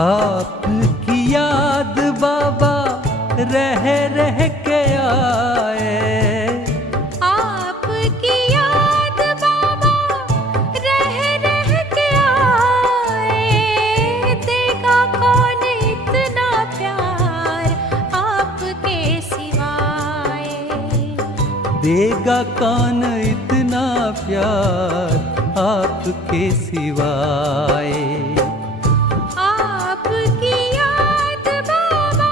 आपकी याद बाबा रह रह के आए। आपकी याद बाबा रह रह के आए। देगा कौन इतना प्यार आपके सिवाय। देगा कौन इतना प्यार आपके सिवाय। आपकी याद बाबा।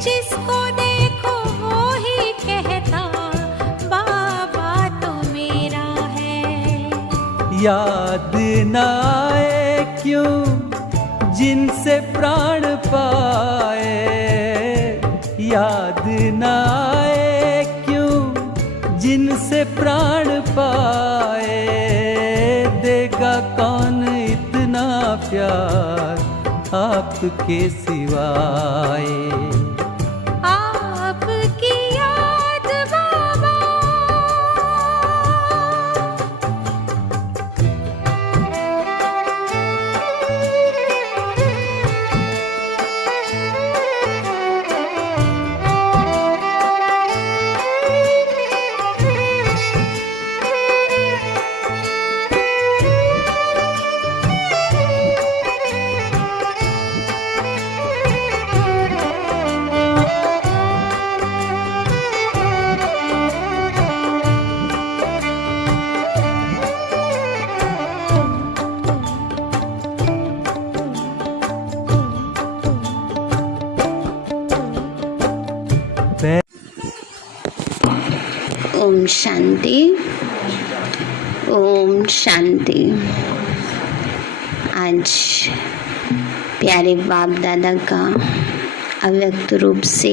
जिसको देखो वो ही कहता बाबा तो मेरा है। याद न आए क्यों जिनसे प्राण पाए। याद न आए क्यों जिनसे प्राण पाए। देगा कौन इतना प्यार आपके सिवाय। आपकी याद बाबा। ओम शांति। ओम शांति। आज प्यारे बाप दादा का अव्यक्त रूप से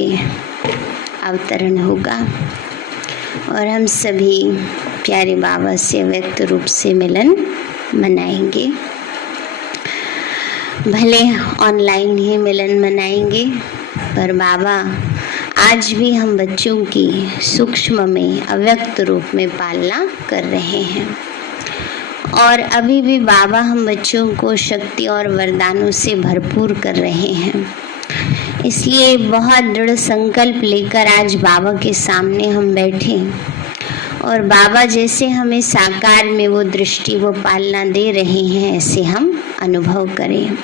अवतरण होगा और हम सभी प्यारे बाबा से अव्यक्त रूप से मिलन मनाएंगे। भले ऑनलाइन ही मिलन मनाएंगे पर बाबा आज भी हम बच्चों की सूक्ष्म में अव्यक्त रूप में पालना कर रहे हैं और अभी भी बाबा हम बच्चों को शक्ति और वरदानों से भरपूर कर रहे हैं। इसलिए बहुत दृढ़ संकल्प लेकर आज बाबा के सामने हम बैठे और बाबा जैसे हमें साकार में वो दृष्टि वो पालना दे रहे हैं ऐसे हम अनुभव करें।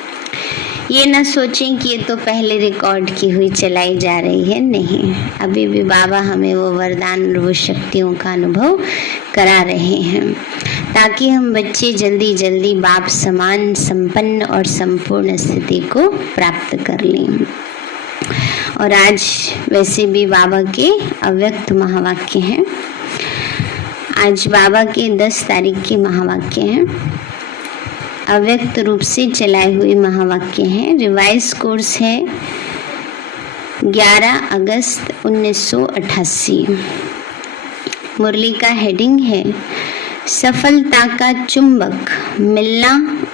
ये न सोचें कि ये तो पहले रिकॉर्ड की हुई चलाई जा रही है, नहीं, अभी भी बाबा हमें वो वरदान और वो शक्तियों का अनुभव करा रहे हैं ताकि हम बच्चे जल्दी जल्दी बाप समान संपन्न और संपूर्ण स्थिति को प्राप्त कर लें। और आज वैसे भी बाबा के अव्यक्त महावाक्य हैं। आज बाबा के 10 तारीख के महावाक्य हैं, अव्यक्त रूप से चलाए हुए महावाक्य हैं। रिवाइज कोर्स है 11 अगस्त 1988। मुरली का हेडिंग है सफलता का चुंबक मिलना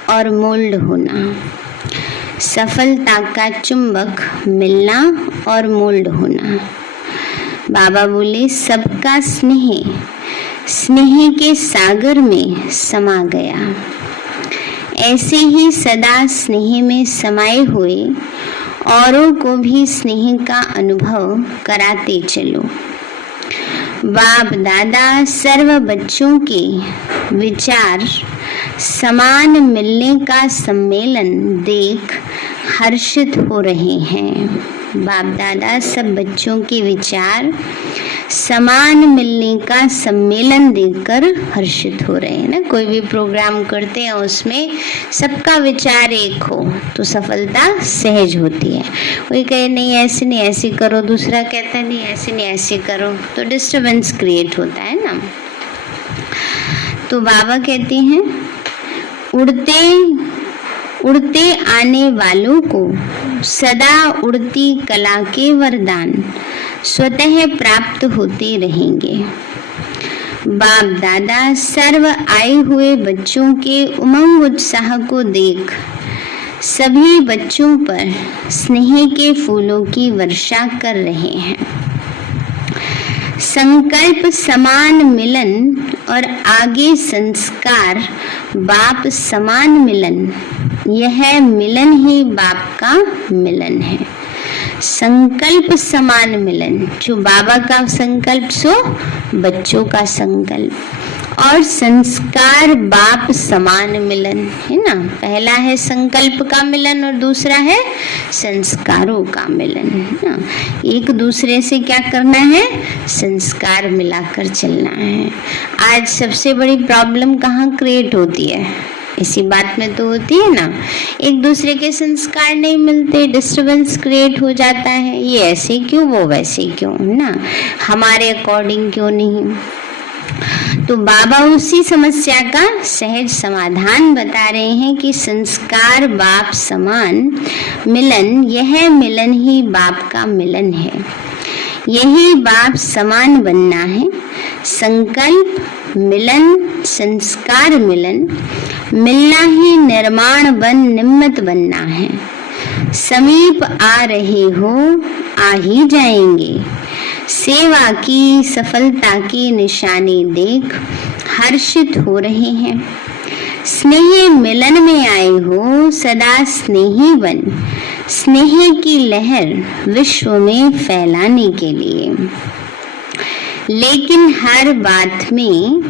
और मोल्ड होना। सफलता का चुंबक मिलना और मोल्ड होना। बाबा बोले सबका स्नेह स्नेह के सागर में समा गया। ऐसे ही सदा स्नेह में समाये हुए औरों को भी स्नेह का अनुभव कराते चलो। बाप दादा सर्व बच्चों के विचार समान मिलने का सम्मेलन देख हर्षित हो रहे हैं। बाप दादा सब बच्चों के विचार समान मिलने का सम्मेलन देखकर हर्षित हो रहे हैं ना। कोई भी प्रोग्राम करते हैं उसमें सबका विचार एक हो तो सफलता सहज होती है। कोई कहे नहीं ऐसे नहीं ऐसे करो, दूसरा कहता है नहीं ऐसे नहीं ऐसे करो, तो डिस्टरबेंस क्रिएट होता है ना। तो बाबा कहते हैं उड़ते आने वालों को सदा उड़ती कला के वरदान स्वतः प्राप्त होते रहेंगे। बाप दादा सर्व आए हुए बच्चों के उमंग उत्साह को देख सभी बच्चों पर स्नेह के फूलों की वर्षा कर रहे हैं। संकल्प समान मिलन और आगे संस्कार बाप समान मिलन, यह मिलन ही बाप का मिलन है। संकल्प समान मिलन, जो बाबा का संकल्प सो बच्चों का संकल्प, और संस्कार बाप समान मिलन है ना। पहला है संकल्प का मिलन और दूसरा है संस्कारों का मिलन है ना। एक दूसरे से क्या करना है, संस्कार मिलाकर चलना है। आज सबसे बड़ी प्रॉब्लम कहाँ क्रिएट होती है, इसी बात में तो होती है ना। एक दूसरे के संस्कार नहीं मिलते, डिस्टरबेंस क्रिएट हो जाता है। ये ऐसे क्यों, वो वैसे क्यों ना, हमारे अकॉर्डिंग क्यों नहीं। तो बाबा उसी समस्या का सहज समाधान बता रहे हैं कि संस्कार बाप समान मिलन, यह मिलन ही बाप का मिलन है। यही बाप समान बनना है। संकल्प मिलन, संस्कार मिलन, मिलना ही निर्माण बन निमित्त बनना है। समीप आ रहे हो, आ ही जाएंगे। सेवा की सफलता की निशानी देख हर्षित हो रहे हैं। स्नेह मिलन में आए हो, सदा स्नेही बन स्नेह की लहर विश्व में फैलाने के लिए। लेकिन हर बात में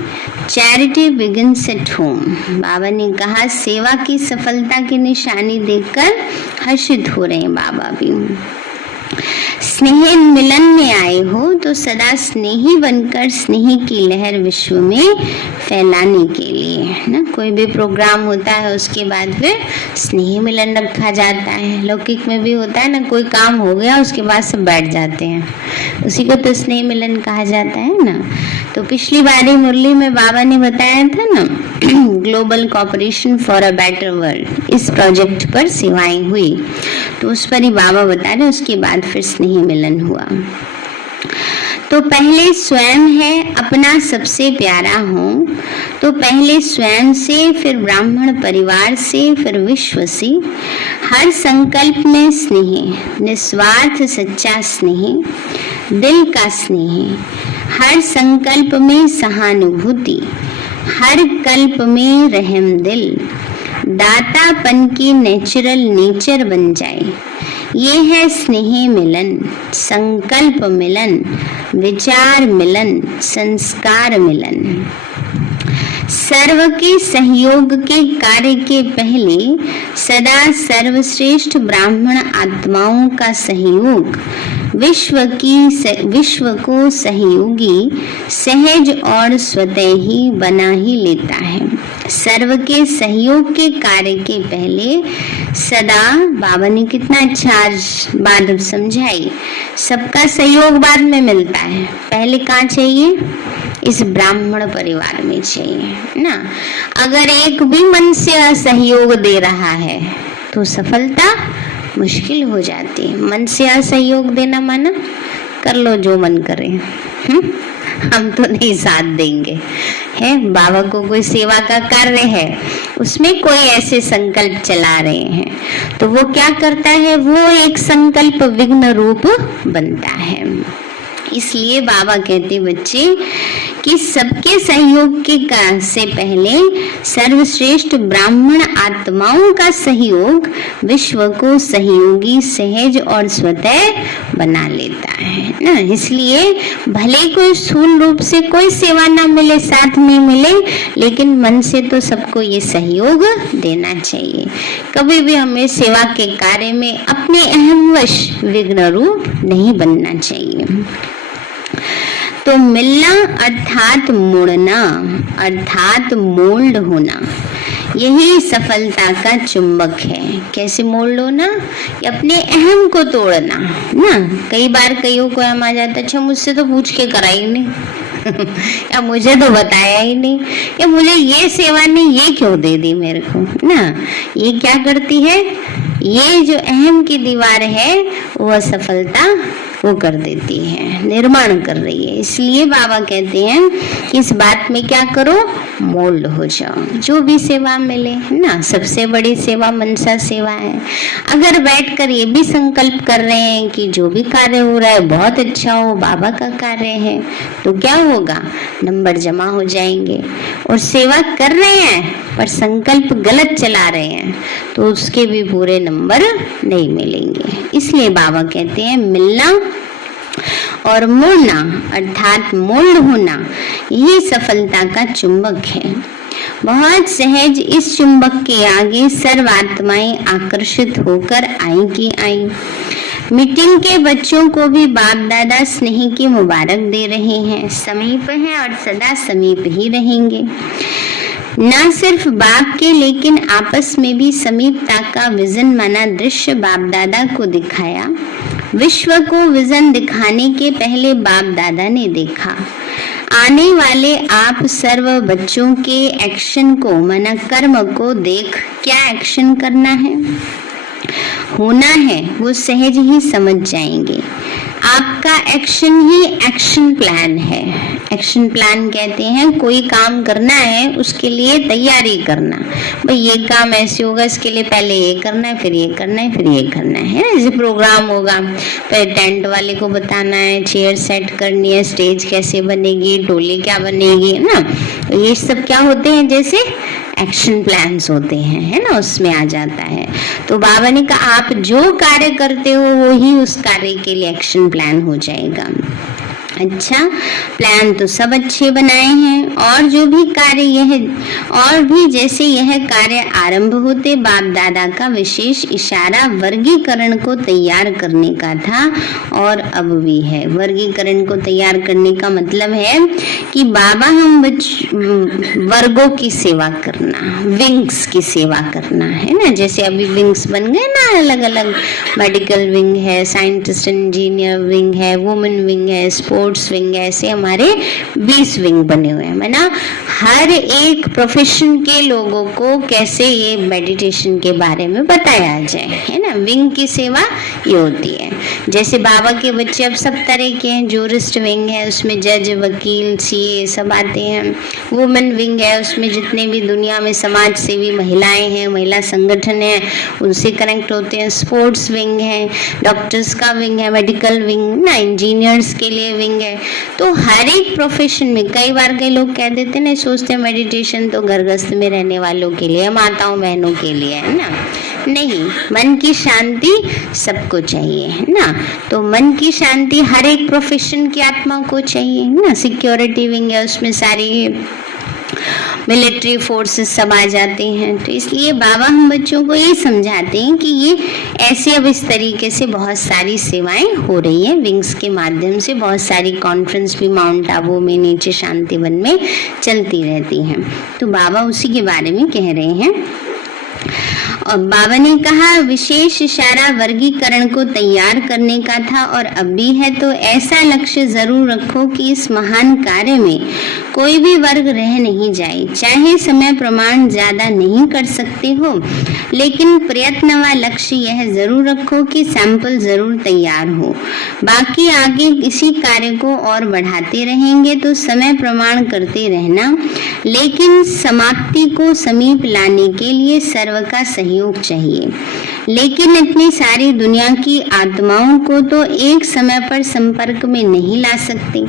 चैरिटी बिगिंस एट होम। बाबा ने कहा सेवा की सफलता की निशानी देखकर हर्षित हो रहे हैं बाबा भी। स्नेह मिलन में आए हो तो सदा स्नेही बनकर स्नेह की लहर विश्व में फैलाने के लिए ना। कोई भी प्रोग्राम होता है उसके बाद फिर स्नेह मिलन रखा जाता है। लौकिक में भी होता है ना, कोई काम हो गया उसके बाद सब बैठ जाते हैं, उसी को तो स्नेह मिलन कहा जाता है ना। तो पिछली बारी मुरली में बाबा ने बताया था ना global cooperation for a better world, इस प्रोजेक्ट पर सेवाएं हुई, तो उस पर ही बाबा बता रहे, उसके बाद फिर स्नेह मिलन हुआ। तो पहले स्वयं है अपना सबसे प्यारा हो, तो पहले स्वयं से, फिर ब्राह्मण परिवार से, फिर विश्व से। हर संकल्प में स्नेह, निस्वार्थ सच्चा स्नेह, दिल का स्नेह। हर संकल्प में सहानुभूति, हर कल्प में रहम दिल। दातापन की नेचुरल नेचर बन जाए, ये है स्नेह मिलन, संकल्प मिलन, विचार मिलन, संस्कार मिलन। सर्व के सहयोग के कार्य के पहले सदा सर्वश्रेष्ठ ब्राह्मण आत्माओं का सहयोग विश्व को सहयोगी सहज और स्वतः ही बना ही लेता है। सर्व के सहयोग के कार्य के पहले सदा, बाबा ने कितना अच्छा बात समझाई, सबका सहयोग बाद में मिलता है, पहले कहाँ चाहिए, इस ब्राह्मण परिवार में चाहिए ना। अगर एक भी मन से असहयोग दे रहा है तो सफलता मुश्किल हो जाती है। मन से असहयोग देना माना कर लो जो मन करे, हम तो नहीं साथ देंगे है। बाबा को कोई सेवा का कार्य है, उसमें कोई ऐसे संकल्प चला रहे हैं, तो वो क्या करता है, वो एक संकल्प विघ्न रूप बनता है। इसलिए बाबा कहते बच्चे कि सबके सहयोग के से पहले सर्वश्रेष्ठ ब्राह्मण आत्माओं का सहयोग विश्व को सहयोगी सहज और स्वतः बना लेता है ना। इसलिए भले कोई स्थूल रूप से कोई सेवा ना मिले, साथ में मिले, लेकिन मन से तो सबको ये सहयोग देना चाहिए। कभी भी हमें सेवा के कार्य में अपने अहमवश विघ्न रूप नहीं बनना चाहिए। तो मिलना अर्थात मुड़ना, अर्थात मोल्ड होना, यही सफलता का चुंबक है। कैसे मोल्ड होना? अपने अहम को तोड़ना ना। कई बार कईयों को हम आ जाता, अच्छा मुझसे तो पूछ के करा ही नहीं या मुझे तो बताया ही नहीं, या मुझे ये सेवा नहीं, ये क्यों दे दी मेरे को ना। ये क्या करती है? ये जो अहम की दीवार है वो असफलता वो कर देती है, निर्माण कर रही है। इसलिए बाबा कहते हैं कि इस बात में क्या करो, मोल्ड हो जाओ। जो भी सेवा मिले ना, सबसे बड़ी सेवा मनसा सेवा है। अगर बैठकर ये भी संकल्प कर रहे हैं कि जो भी कार्य हो रहा है बहुत अच्छा हो, बाबा का कार्य है, तो क्या होगा? नंबर जमा हो जाएंगे। और सेवा कर रहे हैं पर संकल्प गलत चला रहे हैं तो उसके भी पूरे नंबर नहीं मिलेंगे। इसलिए बाबा कहते हैं मिलना और मुड़ना अर्थात मोल्ड होना, ये सफलता का चुंबक है। बहुत सहज इस चुंबक के आगे सर्व आत्माएं आकर्षित होकर आई की आई। मीटिंग के बच्चों को भी बाप दादा स्नेह की मुबारक दे रहे हैं। समीप हैं और सदा समीप ही रहेंगे। न सिर्फ बाप के लेकिन आपस में भी समीपता का विजन माना दृश्य बाप दादा को दिखाया। विश्व को विजन दिखाने के पहले बाप दादा ने देखा। आने वाले आप सर्व बच्चों के एक्शन को माना कर्म को देख क्या एक्शन करना है, होना है, वो सहज ही समझ जाएंगे। आपका एक्शन ही एक्शन प्लान है। एक्शन प्लान कहते हैं कोई काम करना है उसके लिए तैयारी करना। भाई ये काम ऐसे होगा, इसके लिए पहले ये करना है, फिर ये करना है, फिर ये करना है ना। जैसे प्रोग्राम होगा, पहले टेंट वाले को बताना है, चेयर सेट करनी है, स्टेज कैसे बनेगी, टोली क्या बनेगी, है ना। ये सब क्या होते हैं? जैसे एक्शन प्लान्स होते हैं, है ना, उसमें आ जाता है। तो बाबा ने कहा आप जो कार्य करते हो वो ही उस कार्य के लिए एक्शन प्लान हो जाएगा। अच्छा, प्लान तो सब अच्छे बनाए हैं और जो भी कार्य यह और भी जैसे यह कार्य आरंभ होते बाप दादा का विशेष इशारा वर्गीकरण को तैयार करने का था और अब भी है। वर्गीकरण को तैयार करने का मतलब है कि बाबा हम वर्गों की सेवा करना, विंग्स की सेवा करना, है ना। जैसे अभी विंग्स बन गए ना, अलग अलग मेडिकल विंग है, साइंटिस्ट इंजीनियर विंग है, वुमेन विंग है, स्पोर्ट्स विंग, ऐसे हमारे 20 विंग बने हुए हैं। माना हर एक प्रोफेशन के लोगों को कैसे ये मेडिटेशन के बारे में बताया जाए, है ना। विंग की सेवा ये होती है। जैसे बाबा के बच्चे अब सब तरह के हैं। जूरिस्ट विंग है, उसमें जज, वकील, सीए सब आते हैं। वुमेन विंग है, उसमें जितने भी दुनिया में समाज सेवी महिलाएं हैं, महिला संगठन है, उनसे कनेक्ट होते हैं। स्पोर्ट्स विंग है, डॉक्टर्स का विंग है, मेडिकल विंग ना, इंजीनियर्स के लिए विंग है। तो हर एक प्रोफेशन में कई बार कई लोग कह देते हैं, सोचते हैं मेडिटेशन तो घरगृहस्थ में रहने वालों के लिए, माताओं बहनों के लिए, है ना। नहीं, मन की शांति सबको चाहिए, है ना। तो मन की शांति हर एक प्रोफेशन की आत्मा को चाहिए, है ना। सिक्योरिटी विंग है, उसमें सारी मिलिट्री फोर्सेस सब आ जाते हैं। तो इसलिए बाबा हम बच्चों को ये समझाते हैं कि ये ऐसे अब इस तरीके से बहुत सारी सेवाएं हो रही हैं विंग्स के माध्यम से। बहुत सारी कॉन्फ्रेंस भी माउंट आबू में, नीचे शांतिवन में चलती रहती हैं। तो बाबा उसी के बारे में कह रहे हैं। और बाबा ने कहा विशेष इशारा वर्गीकरण को तैयार करने का था और अब भी है। तो ऐसा लक्ष्य जरूर रखो कि इस महान कार्य में कोई भी वर्ग रह नहीं जाए। चाहे समय प्रमाण ज्यादा नहीं कर सकते हो, लेकिन प्रयत्न व लक्ष्य यह जरूर रखो कि सैंपल जरूर तैयार हो। बाकी आगे इसी कार्य को और बढ़ाते रहेंगे तो समय प्रमाण करते रहना, लेकिन समाप्ति को समीप लाने के लिए सर्व का सहयोग चाहिए। लेकिन इतनी सारी दुनिया की आत्माओं को तो एक समय पर संपर्क में नहीं ला सकते।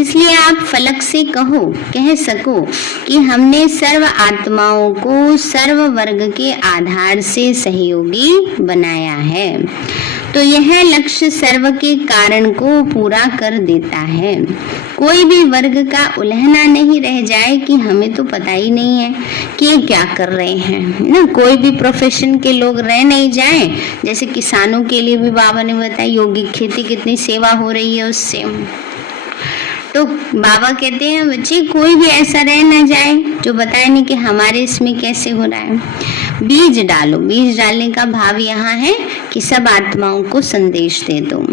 इसलिए आप फलक से कह सको कि हमने सर्व आत्माओं को सर्व वर्ग के आधार से सहयोगी बनाया है। तो यह लक्ष्य सर्व के कारण को पूरा कर देता है। कोई भी वर्ग का उल्हना नहीं रह जाए कि हमें तो पता ही नहीं है कि ये क्या कर रहे हैं ना। कोई भी प्रोफेशन के लोग रह नहीं जाए। जैसे किसानों के लिए भी बाबा ने बताया, योगिक खेती कितनी सेवा हो रही है उससे। तो बाबा कहते हैं बच्चे कोई भी ऐसा रह ना जाए जो बताए नहीं कि हमारे इसमें कैसे हो रहा है। बीज डालो। बीज डालने का भाव यहाँ है कि सब आत्माओं को संदेश दे दो।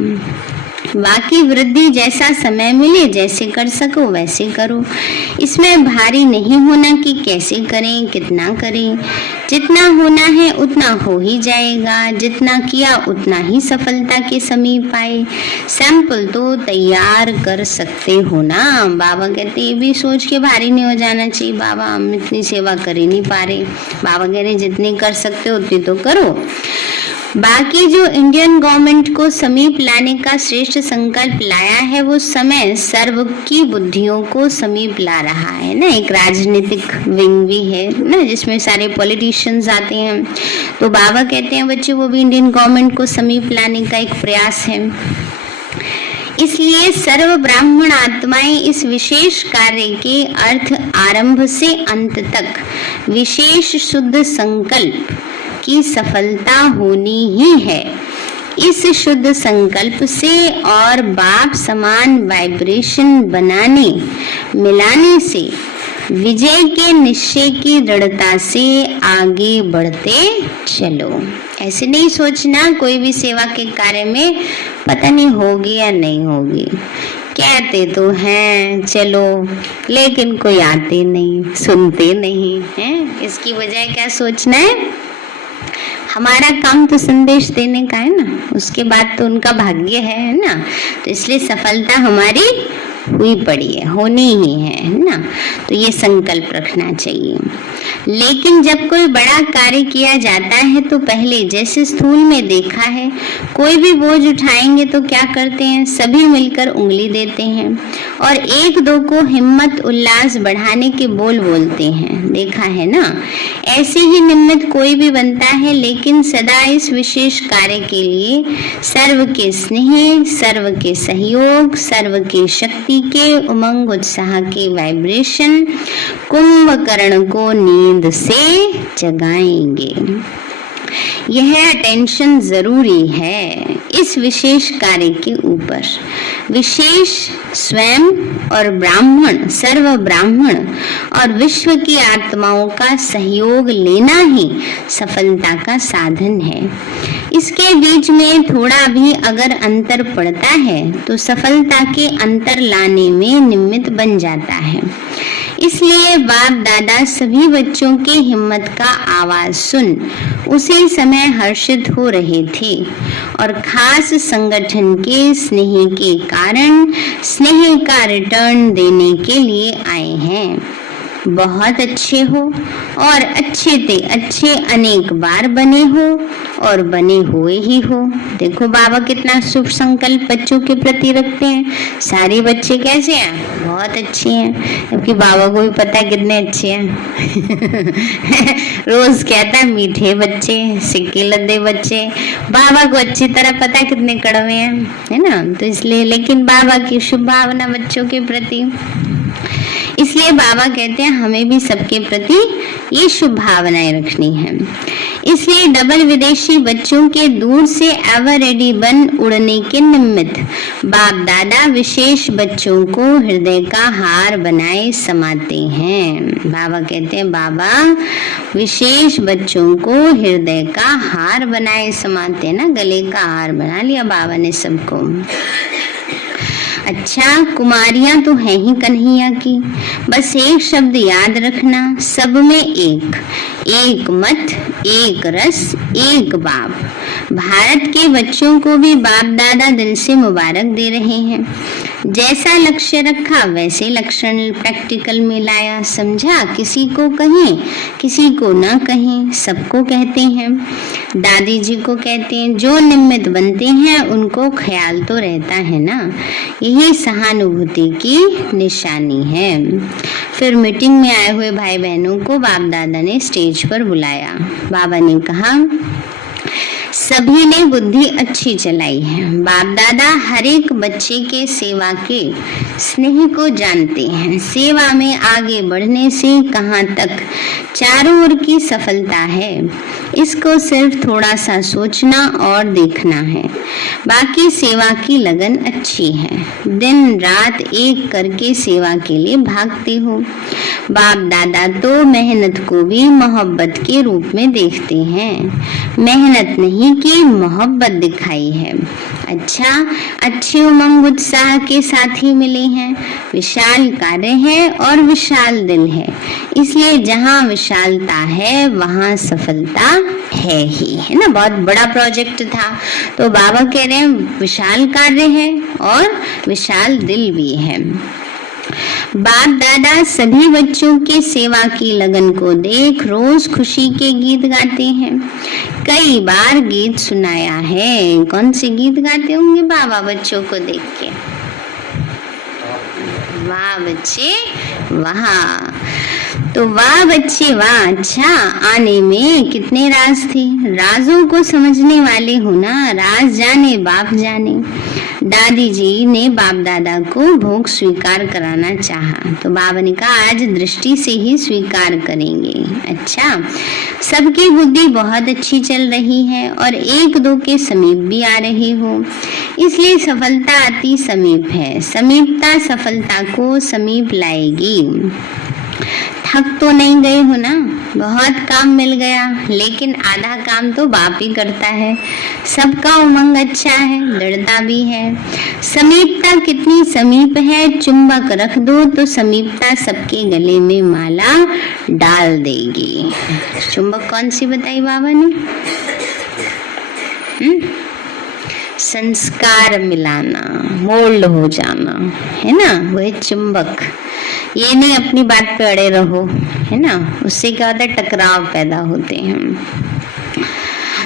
बाकी वृद्धि जैसा समय मिले, जैसे कर सको वैसे करो। इसमें भारी नहीं होना कि कैसे करें, कितना करें। जितना होना है उतना हो ही जाएगा। जितना किया उतना ही सफलता के समीप आए। सैंपल तो तैयार कर सकते हो ना। बाबा कहते ये भी सोच के भारी नहीं हो जाना चाहिए, बाबा हम इतनी सेवा कर ही नहीं पा रहे। बाबा कह रहे जितनी कर सकते हो उतनी तो करो। बाकी जो इंडियन गवर्नमेंट को समीप लाने का श्रेष्ठ संकल्प लाया है वो समय सर्व की बुद्धियों को समीप ला रहा है ना। एक राजनीतिक विंग भी है ना जिसमें सारे पॉलिटिशियंस आते हैं। तो बाबा कहते हैं बच्चे वो भी इंडियन गवर्नमेंट को समीप लाने का एक प्रयास है। इसलिए सर्व ब्राह्मण आत्माएं इस विशेष कार्य के अर्थ आरंभ से अंत तक विशेष शुद्ध संकल्प की सफलता होनी ही है। इस शुद्ध संकल्प से और बाप समान वाइब्रेशन बनाने मिलाने से विजय के निश्चय की दृढ़ता से आगे बढ़ते चलो। ऐसे नहीं सोचना कोई भी सेवा के कार्य में पता नहीं होगी या नहीं होगी। कहते तो हैं चलो, लेकिन कोई आते नहीं, सुनते नहीं हैं। इसकी वजह क्या सोचना है, हमारा काम तो संदेश देने का है ना, उसके बाद तो उनका भाग्य है ना। तो इसलिए सफलता हमारी हुई पड़ी है, होनी ही है ना। तो ये संकल्प रखना चाहिए। लेकिन जब कोई बड़ा कार्य किया जाता है तो पहले जैसे स्थूल में देखा है, कोई भी बोझ उठाएंगे तो क्या करते हैं, सभी मिलकर उंगली देते हैं और एक दो को हिम्मत उल्लास बढ़ाने के बोल बोलते हैं, देखा है ना। ऐसे ही निमित्त कोई भी बनता है, लेकिन सदा इस विशेष कार्य के लिए सर्व के स्नेह, सर्व के सहयोग, सर्व के शक्ति के उमंग उत्साह के वाइब्रेशन कुंभकर्ण को नींद से जगाएंगे। यह अटेंशन जरूरी है इस विशेष कार्य के ऊपर। विशेष स्वयं और ब्राह्मण, सर्व ब्राह्मण और विश्व की आत्माओं का सहयोग लेना ही सफलता का साधन है। इसके बीच में थोड़ा भी अगर अंतर पड़ता है तो सफलता के अंतर लाने में निमित्त बन जाता है। इसलिए बाप दादा सभी बच्चों के हिम्मत का आवाज सुन उसी समय हर्षित हो रहे थे और खास संगठन के स्नेह के कारण स्नेह का रिटर्न देने के लिए आए हैं। बहुत अच्छे हो और अच्छे ते अच्छे अनेक बार बने हो और बने हुए ही हो। देखो बाबा कितना शुभ संकल्प बच्चों के प्रति रखते हैं। सारे बच्चे कैसे हैं, बहुत अच्छे हैं, जबकि बाबा को भी पता है कितने अच्छे हैं। रोज कहता है मीठे बच्चे, सिक्के लद्दे बच्चे। बाबा को अच्छी तरह पता है कितने कड़वे हैं, है ना। तो इसलिए लेकिन बाबा की शुभ भावना बच्चों के प्रति, इसलिए बाबा कहते हैं हमें भी सबके प्रति ये शुभ भावनाएं रखनी है। इसलिए डबल विदेशी बच्चों के दूर से एवर रेडी बन उड़ने के निमित्त बाप दादा विशेष बच्चों को हृदय का हार बनाए समाते हैं। बाबा कहते हैं बाबा विशेष बच्चों को हृदय का हार बनाए समाते हैं ना, गले का हार बना लिया बाबा ने सबको। अच्छा, कुमारियां तो है ही कन्हैया की। बस एक शब्द याद रखना, सब में एक, एक मत, एक रस, एक बाप। भारत के बच्चों को भी बाप दादा दिल से मुबारक दे रहे हैं। जैसा लक्ष्य रखा वैसे लक्षण प्रैक्टिकल में लाया, समझा। किसी को कहें किसी को ना कहें, सबको कहते हैं। दादी जी को कहते हैं जो निमित्त बनते हैं उनको ख्याल तो रहता है ना, यही सहानुभूति की निशानी है। फिर मीटिंग में आए हुए भाई बहनों को बाप दादा ने स्टेज पर बुलाया। बाबा ने कहा सभी ने बुद्धि अच्छी चलाई है। बाप दादा हर एक बच्चे के सेवा के स्नेह को जानते हैं। सेवा में आगे बढ़ने से कहां तक चारों ओर की सफलता है, इसको सिर्फ थोड़ा सा सोचना और देखना है। बाकी सेवा की लगन अच्छी है। दिन रात एक करके सेवा के लिए भागते हो। बाप दादा तो मेहनत को भी मोहब्बत के रूप में देखते हैं। मेहनत नहीं की मोहब्बत दिखाई है। अच्छा, अच्छे उमंग उत्साह के साथी मिले हैं। विशाल कार्य है और विशाल दिल है, इसलिए जहाँ विशालता है वहाँ सफलता है ही, है ना। बहुत बड़ा प्रोजेक्ट था, तो बाबा कह रहे हैं विशाल कार्य है और विशाल दिल भी है। बाप दादा सभी बच्चों के सेवा की लगन को देख रोज खुशी के गीत गाते हैं। कई बार गीत सुनाया है। कौन से गीत गाते होंगे बाबा बच्चों को देख के? वाह बच्चे वाह, तो वाह बच्चे वाह। अच्छा, आने में कितने राज थे। राजों को समझने वाले हो ना, राज जाने बाप जाने। दादी जी ने बाप दादा को भोग स्वीकार कराना चाहा, तो बाबा ने कहा आज दृष्टि से ही स्वीकार करेंगे। अच्छा, सबकी बुद्धि बहुत अच्छी चल रही है और एक दो के समीप भी आ रहे हो, इसलिए सफलता अति समीप है। समीपता सफलता को समीप लाएगी। थक तो नहीं गए हो ना, बहुत काम मिल गया, लेकिन आधा काम तो बाप ही करता है। सबका उमंग अच्छा है, दृढ़ता भी है। समीपता कितनी समीप है, चुंबक रख दो तो समीपता सबके गले में माला डाल देगी। चुंबक कौन सी बताई बाबा ने? संस्कार मिलाना, मोल्ड हो जाना, है ना, वह चुंबक। ये नहीं अपनी बात पे अड़े रहो, है ना, उससे क्या होता है टकराव पैदा होते हैं।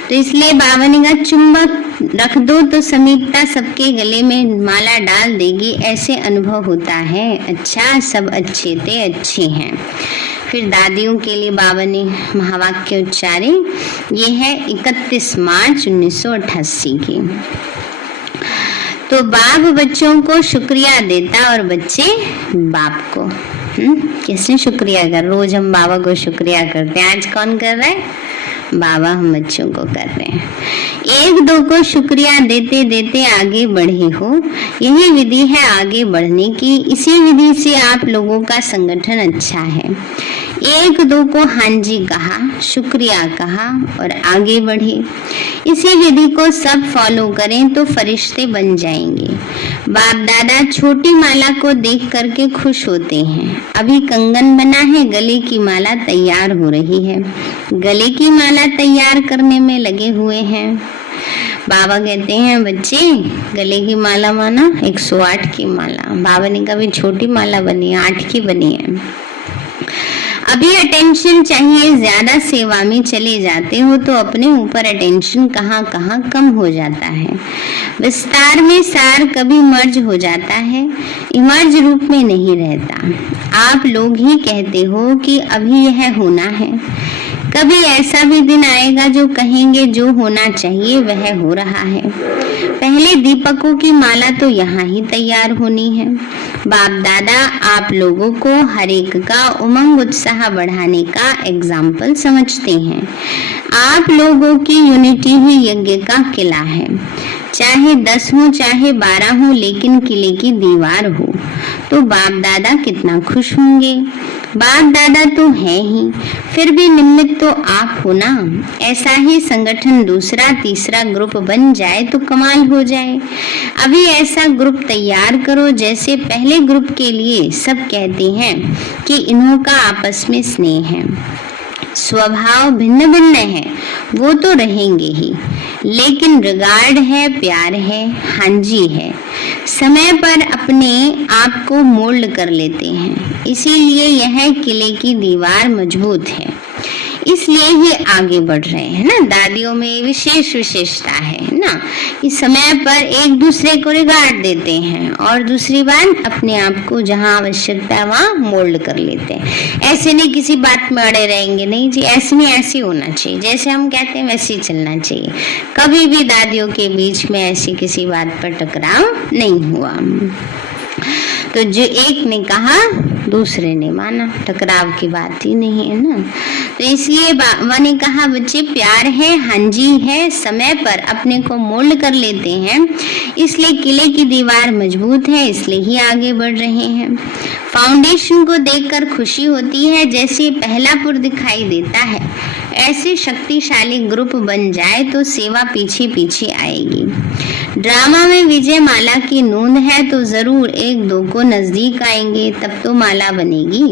तो इसलिए बाबा ने कहा चुंबक रख दो तो समीपता सबके गले में माला डाल देगी, ऐसे अनुभव होता है। अच्छा, सब अच्छे थे, अच्छे हैं। फिर दादियों के लिए बाबा ने महावाक्य उच्चारे। ये है 31 मार्च 1988 की। तो बाप बच्चों को शुक्रिया देता और बच्चे बाप को। किसने शुक्रिया कर? रोज हम बाबा को शुक्रिया करते हैं, आज कौन कर रहा है? बाबा हम बच्चों को कर रहे हैं। एक दो को शुक्रिया देते देते आगे बढ़े हो, यही विधि है आगे बढ़ने की। इसी विधि से आप लोगों का संगठन अच्छा है। एक दो को हाँ जी कहा, शुक्रिया कहा और आगे बढ़े। इसी विधि को सब फॉलो करें तो फरिश्ते बन जाएंगे। बाप दादा छोटी माला को देख करके खुश होते हैं। अभी कंगन बना है, गले की माला तैयार हो रही है। गले की माला तैयार करने में लगे हुए हैं। बाबा कहते हैं बच्चे गले की माला माना 108 की माला। बाबा ने कहा छोटी माला बनी है, 8 की बनी है। अभी अटेंशन चाहिए, ज्यादा सेवा में चले जाते हो तो अपने ऊपर अटेंशन कहाँ कहाँ कम हो जाता है। विस्तार में सार कभी मर्ज हो जाता है, इमर्ज रूप में नहीं रहता। आप लोग ही कहते हो कि अभी यह होना है। कभी ऐसा भी दिन आएगा जो कहेंगे जो होना चाहिए वह हो रहा है। पहले दीपकों की माला तो यहाँ ही तैयार होनी है। बाप दादा आप लोगों को हर एक का उमंग उत्साह बढ़ाने का एग्जाम्पल समझते हैं। आप लोगों की यूनिटी ही यज्ञ का किला है। चाहे 10 हो चाहे 12 हो, लेकिन किले की दीवार हो तो बाप दादा कितना खुश होंगे। बाप दादा तो है ही, फिर भी निमित्त तो आप हो ना। ऐसा ही संगठन दूसरा तीसरा ग्रुप बन जाए तो कमाल हो जाए। अभी ऐसा ग्रुप तैयार करो जैसे पहले ग्रुप के लिए सब कहते हैं कि इन्हों का आपस में स्नेह है। स्वभाव भिन्न भिन्न है, वो तो रहेंगे ही, लेकिन रिगार्ड है, प्यार है, हांजी है। समय पर अपने आप को मोल्ड कर लेते हैं, इसीलिए यह किले की दीवार मजबूत है। इसलिए ये आगे बढ़ रहे हैं ना। दादियों में विशेष विशेषता है ना कि समय पर एक दूसरे को रिगार्ड देते हैं और दूसरी बात अपने आप को जहाँ आवश्यकता है वहाँ मोल्ड कर लेते हैं। ऐसे नहीं किसी बात में अड़े रहेंगे, नहीं जी, ऐसे नहीं, ऐसे होना चाहिए, जैसे हम कहते हैं वैसे ही चलना चाहिए। कभी भी दादियों के बीच में ऐसी किसी बात पर टकराव नहीं हुआ। तो जो एक ने कहा दूसरे ने माना, टकराव की बात ही नहीं है ना। तो इसलिए बाबा ने कहा बच्चे प्यार है, हाँ जी है, समय पर अपने को मोल्ड कर लेते हैं, इसलिए किले की दीवार मजबूत है, इसलिए ही आगे बढ़ रहे हैं। फाउंडेशन को देखकर खुशी होती है, जैसे पहला पुर दिखाई देता है, ऐसे शक्तिशाली ग्रुप बन जाए तो सेवा पीछे पीछे आएगी। ड्रामा में विजय माला की नूंद है तो जरूर एक दो को नजदीक आएंगे, तब तो माला बनेगी।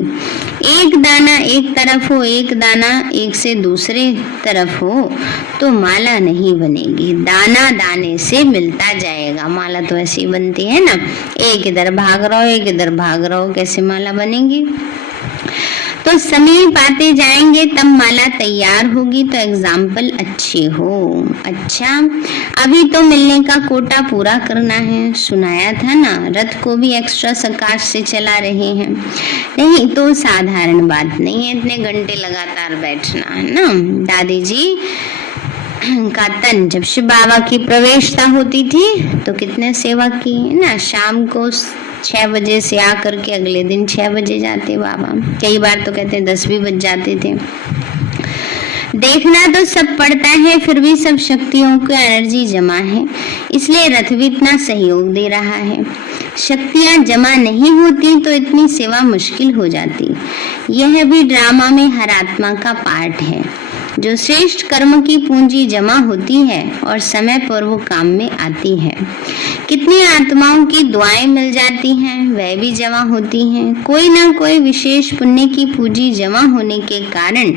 एक दाना एक तरफ हो, एक दाना एक से दूसरे तरफ हो तो माला नहीं बनेगी। दाना दाने से मिलता जाएगा। माला तो ऐसे ही बनती है ना, एक इधर भाग रहा हो, एक इधर भाग रहा हो, कैसे माला बनेगी। तो समीप आते जाएंगे तब माला तैयार होगी तो एग्जाम्पल अच्छे हो। अच्छा, अभी तो मिलने का कोटा पूरा करना है, सुनाया था ना, रथ को भी एक्स्ट्रा सकाश से चला रहे हैं। नहीं तो साधारण बात नहीं है इतने घंटे लगातार बैठना, है ना। दादी जी का तन जब शिव बाबा की प्रवेशता होती थी तो कितने सेवा की है ना। शाम को 6 बजे से आकर के अगले दिन 6 बजे जाते बाबा, कई बार तो कहते 10 भी बज जाते थे। देखना तो सब पड़ता है, फिर भी सब शक्तियों की एनर्जी जमा है, इसलिए रथ भी इतना सहयोग दे रहा है। शक्तियां जमा नहीं होती तो इतनी सेवा मुश्किल हो जाती। यह भी ड्रामा में हर आत्मा का पार्ट है। जो श्रेष्ठ कर्म की पूंजी जमा होती है और समय पर वो काम में आती है। कितनी आत्माओं की दुआएं मिल जाती हैं, वह भी जमा होती हैं। कोई ना कोई विशेष पुण्य की पूंजी जमा होने के कारण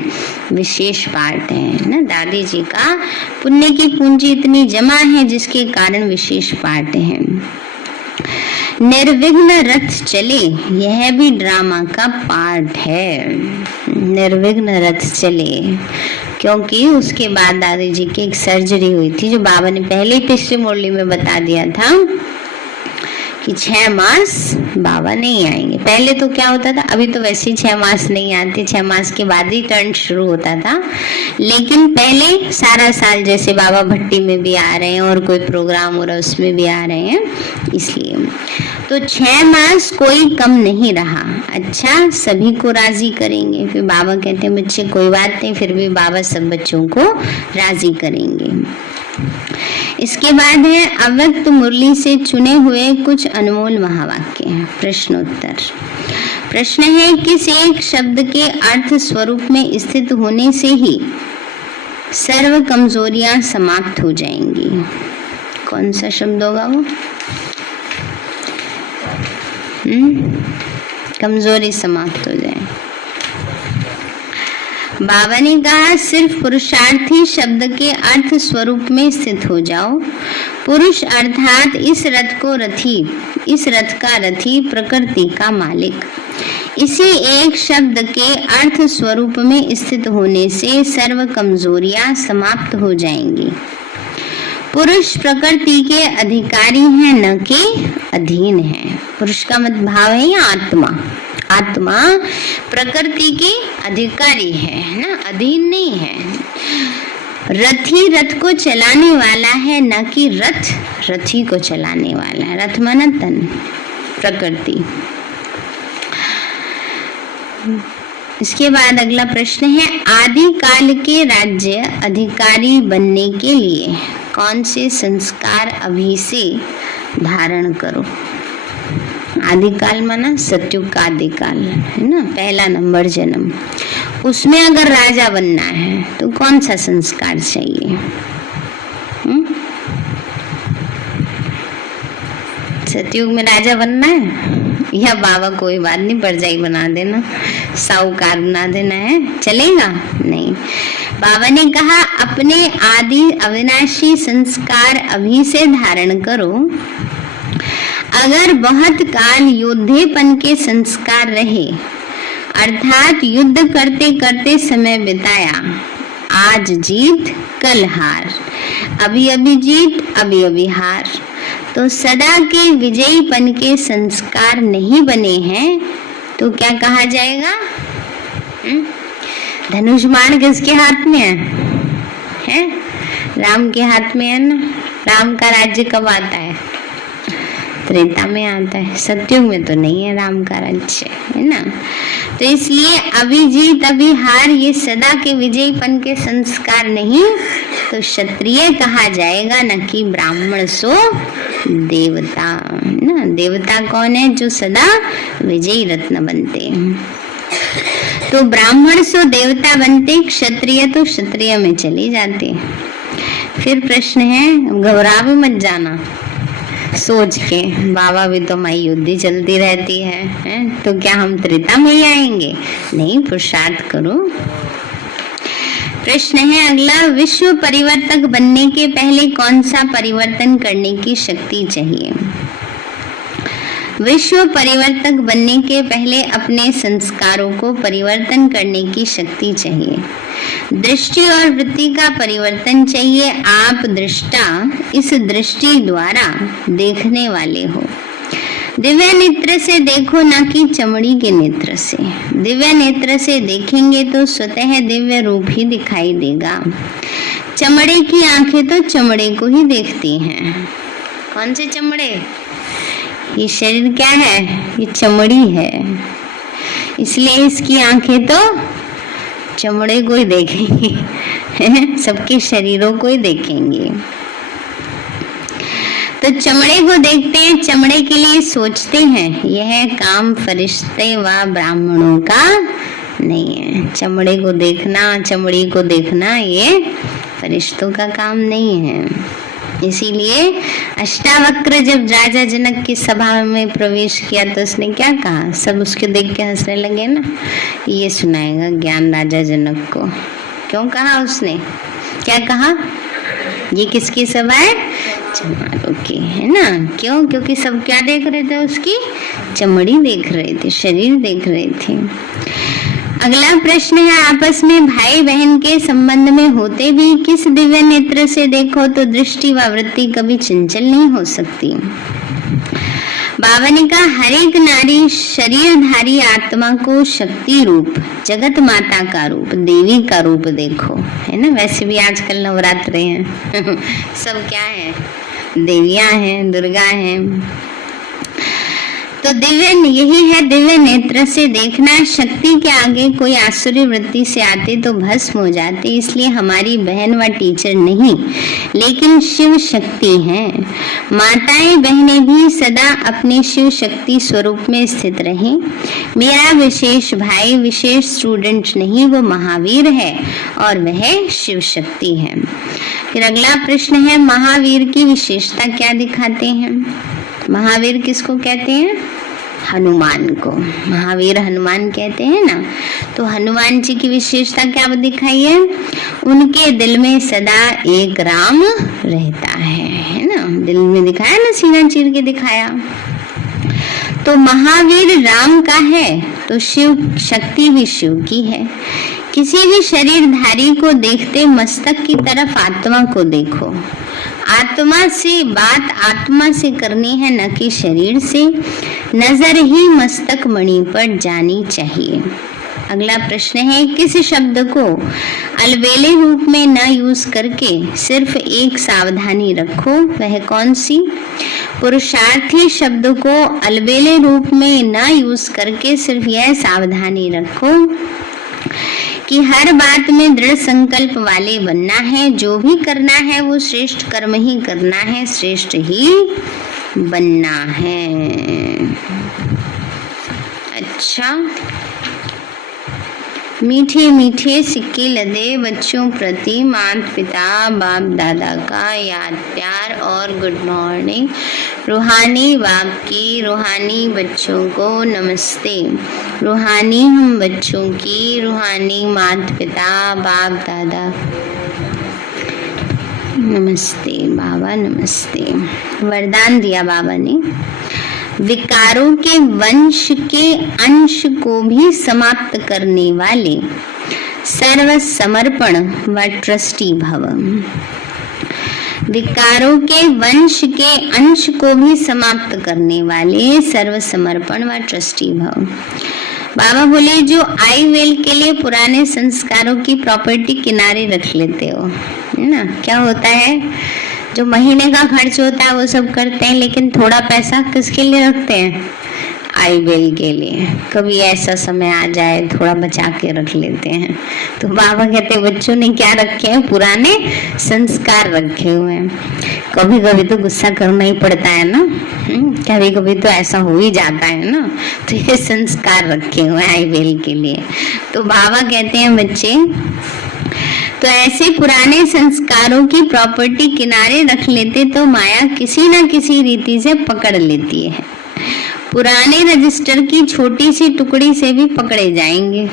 विशेष पार्ट है ना। दादी जी का पुण्य की पूंजी इतनी जमा है जिसके कारण विशेष पार्ट है। निर्विघ्न रथ चले, यह भी ड्रामा का पार्ट है। निर्विघ्न रथ चले, क्योंकि उसके बाद दादी जी की एक सर्जरी हुई थी जो बाबा ने पहले ही पिछली मुरली में बता दिया था कि 6 मास बाबा नहीं आएंगे। पहले तो क्या होता था, अभी तो वैसे ही 6 मास नहीं आते, 6 मास के बाद ही टर्न शुरू होता था, लेकिन पहले सारा साल जैसे बाबा भट्टी में भी आ रहे हैं और कोई प्रोग्राम हो रहा है उसमें भी आ रहे हैं, इसलिए तो 6 मास कोई कम नहीं रहा। अच्छा, सभी को राजी करेंगे। फिर बाबा कहते हैं बच्चे कोई बात नहीं, फिर भी बाबा सब बच्चों को राजी करेंगे। इसके बाद है अव्यक्त मुरली से चुने हुए कुछ अनमोल महावाक्य। प्रश्नोत्तर। प्रश्न है, किस एक शब्द के अर्थ स्वरूप में स्थित होने से ही सर्व कमजोरियां समाप्त हो जाएंगी? कौन सा शब्द होगा वो? कमजोरी समाप्त हो जाए। बाबा ने कहा सिर्फ पुरुषार्थी शब्द के अर्थ स्वरूप में स्थित हो जाओ। पुरुष अर्थात इस रथ का रथी, प्रकृति का मालिक। इसी एक शब्द के अर्थ स्वरूप में स्थित होने से सर्व कमजोरियां समाप्त हो जाएंगी। पुरुष प्रकृति के अधिकारी हैं, न कि अधीन है। पुरुष का मत भाव है या आत्मा? आत्मा प्रकृति के अधिकारी है ना, अधीन नहीं है। रथी रथ को चलाने वाला है, न कि रथ रथी को चलाने वाला है। रथ माना तन, प्रकृति। इसके बाद अगला प्रश्न है, आदि काल के राज्य अधिकारी बनने के लिए कौन से संस्कार अभी से धारण करो? आदिकाल माना सतयुग का आदिकाल है ना, पहला नंबर जन्म। उसमें अगर राजा बनना है तो कौन सा संस्कार चाहिए? सतयुग में राजा बनना है या बाबा कोई बात नहीं परजाई बना देना, साहूकार बना देना है, चलेगा? नहीं। बाबा ने कहा अपने आदि अविनाशी संस्कार अभी से धारण करो। अगर बहुत काल योद्धेपन के संस्कार रहे, अर्थात युद्ध करते करते समय बिताया, आज जीत कल हार, अभी अभी जीत अभी अभी हार। तो सदा के विजयीपन के संस्कार नहीं बने हैं तो क्या कहा जाएगा? धनुष बाण किसके हाथ में है? राम के हाथ में है ना। राम का राज्य कब आता है? त्रेता में आता है, सतयुग में तो नहीं है राम का राज्य, है ना। तो इसलिए अभी जीत अभी हार ये सदा के विजयीपन के संस्कार नहीं, तो क्षत्रिय कहा जाएगा, न कि ब्राह्मण सो देवता। ना, देवता कौन है? जो सदा विजयी रत्न बनते हैं। तो ब्राह्मण सो देवता बनते, क्षत्रिय तो क्षत्रिय में चले जाते। फिर प्रश्न है, घबरा भी मत जाना सोच के, बाबा भी तो माई युद्धि चलती रहती है, तो क्या हम त्रेता में ही आएंगे? नहीं, पुरुषार्थ करो। प्रश्न है अगला, विश्व परिवर्तक बनने के पहले कौन सा परिवर्तन करने की शक्ति चाहिए? विश्व परिवर्तक बनने के पहले अपने संस्कारों को परिवर्तन करने की शक्ति चाहिए। दृष्टि और वृत्ति का परिवर्तन चाहिए। आप दृष्टा, इस दृष्टि द्वारा देखने वाले हो। दिव्य नेत्र से देखो, ना कि चमड़ी के नेत्र से। दिव्य नेत्र से देखेंगे तो स्वतः दिव्य रूप ही दिखाई देगा। चमड़े की आंखें तो चमड़े को ही देखती हैं। कौन से चमड़े? ये शरीर क्या है? ये चमड़ी है, इसलिए इसकी आंखें तो चमड़े को ही देखेंगी, सबके शरीरों को ही देखेंगे। तो चमड़े को देखते हैं, चमड़े के लिए सोचते हैं। यह काम फरिश्ते व ब्राह्मणों का नहीं है। चमड़े को देखना, चमड़ी को देखना ये फरिश्तों का काम नहीं है। इसीलिए अष्टावक्र जब राजा जनक की सभा में प्रवेश किया तो उसने क्या कहा? सब उसके देख के हंसने लगे ना। ये सुनाएगा ज्ञान राजा जनक को। क्यों कहा उसने? क्या कहा? ये किसकी सभा है? चमारों की, है ना। क्यों? क्योंकि सब क्या देख रहे थे? उसकी चमड़ी देख रहे थे, शरीर देख रहे थे। अगला प्रश्न है, आपस में भाई बहन के संबंध में होते भी किस दिव्य नेत्र से देखो तो दृष्टि व वृत्ति कभी चंचल नहीं हो सकती। बाबा ने कहा, हर एक नारी शरीरधारी आत्मा को शक्ति रूप, जगत माता का रूप, देवी का रूप देखो, है ना। वैसे भी आजकल नवरात्र हैं सब क्या है? देवियां हैं, दुर्गा हैं। तो दिव्य यही है, दिव्य नेत्र से देखना। शक्ति के आगे कोई आसुरी वृत्ति से आते तो भस्म हो जाते। इसलिए हमारी बहन व टीचर नहीं, लेकिन शिव शक्ति है। माताएं बहनें भी सदा अपने शिव शक्ति स्वरूप में स्थित रहें। मेरा विशेष भाई विशेष स्टूडेंट नहीं, वो महावीर है और वह शिव शक्ति है। फिर अगला प्रश्न है, महावीर की विशेषता क्या दिखाते हैं? महावीर किसको कहते हैं? हनुमान को महावीर हनुमान कहते हैं ना। तो हनुमान जी की विशेषता क्या दिखाई है? उनके दिल में सदा एक राम रहता है ना। दिल में दिखाया ना, सीना चीर के दिखाया। तो महावीर राम का है तो शिव शक्ति भी शिव की है। किसी भी शरीरधारी को देखते मस्तक की तरफ आत्मा को देखो। आत्मा से बात आत्मा से करनी है, न कि शरीर से। नजर ही मस्तक मणि पर जानी चाहिए। अगला प्रश्न है, किस शब्द को अलबेले रूप में न यूज करके सिर्फ एक सावधानी रखो, वह कौन सी? पुरुषार्थी शब्द को अलबेले रूप में न यूज करके सिर्फ यह सावधानी रखो कि हर बात में दृढ़ संकल्प वाले बनना है। जो भी करना है वो श्रेष्ठ कर्म ही करना है, श्रेष्ठ ही बनना है। अच्छा, मीठे मीठे सिक्के लदे बच्चों प्रति माता पिता बाप दादा का याद प्यार और गुड मॉर्निंग। रूहानी बाप की रूहानी बच्चों को नमस्ते। रूहानी हम बच्चों की रूहानी माता पिता बाप दादा नमस्ते। बाबा नमस्ते। वरदान दिया बाबा ने, विकारों के वंश के अंश को भी समाप्त करने वाले सर्व समर्पण व ट्रस्टी भव। विकारों के वंश के अंश को भी समाप्त करने वाले सर्व समर्पण व ट्रस्टी भव। बाबा बोले जो आई वेल के लिए पुराने संस्कारों की प्रॉपर्टी किनारे रख लेते हो, है ना, क्या होता है, जो महीने का खर्च होता है वो सब करते हैं, लेकिन थोड़ा पैसा किसके लिए रखते हैं, आई वेल के लिए। कभी ऐसा समय आ जाए थोड़ा बचा के रख लेते हैं। तो बाबा कहते हैं बच्चों ने क्या रखे हैं, पुराने संस्कार रखे हुए हैं। कभी कभी तो गुस्सा करना ही पड़ता है ना, कभी कभी तो ऐसा हो ही जाता है ना, तो ये संस्कार रखे हुए हैं आई वेल के लिए। तो बाबा कहते हैं बच्चे, तो ऐसे पुराने संस्कारों की प्रॉपर्टी किनारे रख लेते तो माया किसी न किसी रीति से पकड़ लेती है। पुराने रजिस्टर की छोटी सी टुकड़ी से भी पकड़े जाएंगे।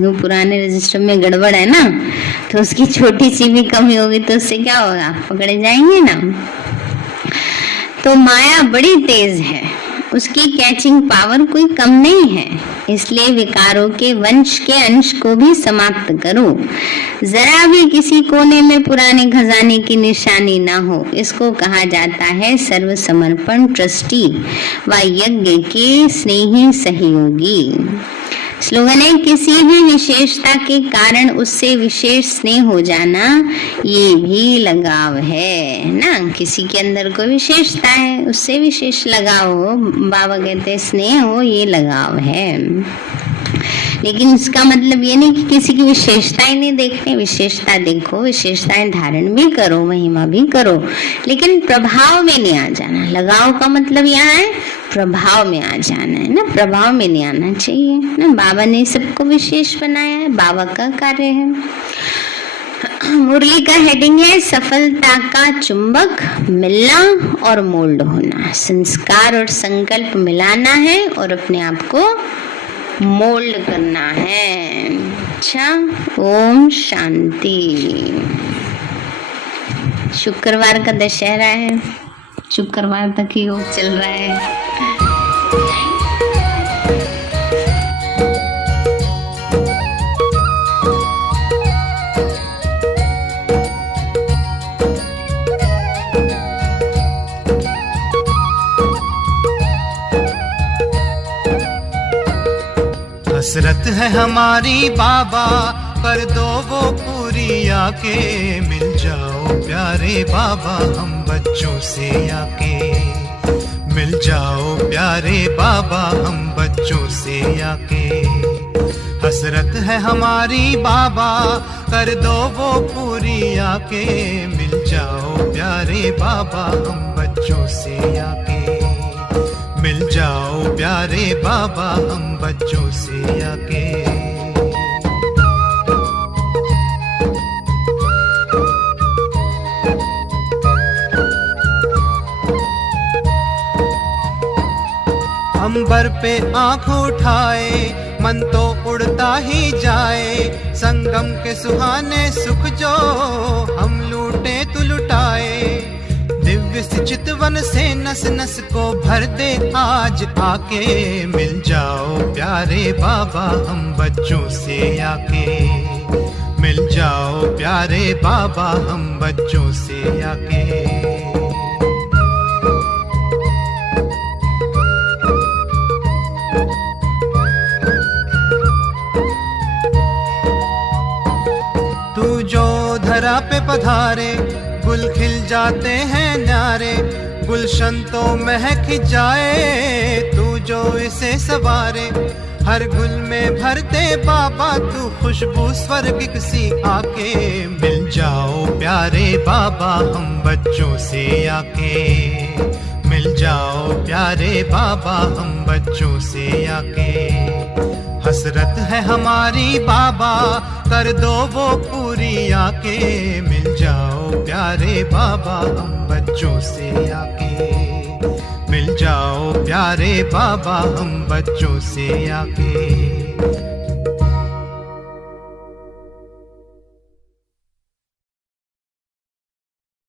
जो पुराने रजिस्टर में गड़बड़ है ना, तो उसकी छोटी सी भी कमी होगी तो उससे क्या होगा, पकड़े जाएंगे ना। तो माया बड़ी तेज है, उसकी कैचिंग पावर कोई कम नहीं है, इसलिए विकारों के वंश के अंश को भी समाप्त करो। जरा भी किसी कोने में पुराने खजाने की निशानी ना हो, इसको कहा जाता है सर्व समर्पण ट्रस्टी व यज्ञ के स्नेही सहयोगी। स्लोगन है, किसी भी विशेषता के कारण उससे विशेष स्नेह हो जाना ये भी लगाव है ना। किसी के अंदर कोई विशेषता है, उससे विशेष लगाव हो, बाबा कहते हैं स्नेह हो, ये लगाव है। लेकिन इसका मतलब ये नहीं कि किसी की विशेषताएं नहीं देखनी, विशेषता देखो, विशेषताएं धारण भी करो, महिमा भी करो, लेकिन प्रभाव में नहीं आ जाना। लगाव का मतलब यहाँ है प्रभाव में आ जाना है ना, प्रभाव में नहीं आना चाहिए ना। बाबा ने सबको विशेष बनाया है, बाबा का कार्य है। मुरली का हेडिंग है सफलता का चुंबक मिलना और मोल्ड होना। संस्कार और संकल्प मिलाना है और अपने आप को मोल्ड करना है। अच्छा, ओम शांति। शुक्रवार का दशहरा है, शुक्रवार तक ही योग चल रहा है। हसरत है हमारी बाबा, कर दो वो पूरी आके, मिल जाओ प्यारे बाबा हम बच्चों से आके, मिल जाओ प्यारे बाबा हम बच्चों से आके। हसरत है हमारी बाबा, कर दो वो पूरी आके, मिल जाओ प्यारे बाबा हम बच्चों से आके, मिल जाओ प्यारे बाबा हम बच्चों से आके। अंबर पे आंख उठाए, मन तो उड़ता ही जाए, संगम के सुहाने सुख जो हम लूटे तो लुटाए। दिव्य चितवन से नस नस को भर दे आज आके, मिल जाओ प्यारे बाबा हम बच्चों से आके, मिल जाओ प्यारे बाबा हम बच्चों से आके। तू जो धरा पे पधारे, गुल खिल जाते हैं न्यारे, गुलशन तो महक जाए, तू जो इसे सवारे। हर गुल में भरते बाबा तू खुशबू स्वर्गिक सी आके, मिल जाओ प्यारे बाबा हम बच्चों से आके, मिल जाओ प्यारे बाबा हम बच्चों से आके। हसरत है हमारी बाबा, कर दो वो पूरी आके, मिल जाओ प्यारे बाबा हम बच्चों से आके, मिल जाओ प्यारे बाबा हम बच्चों से आके।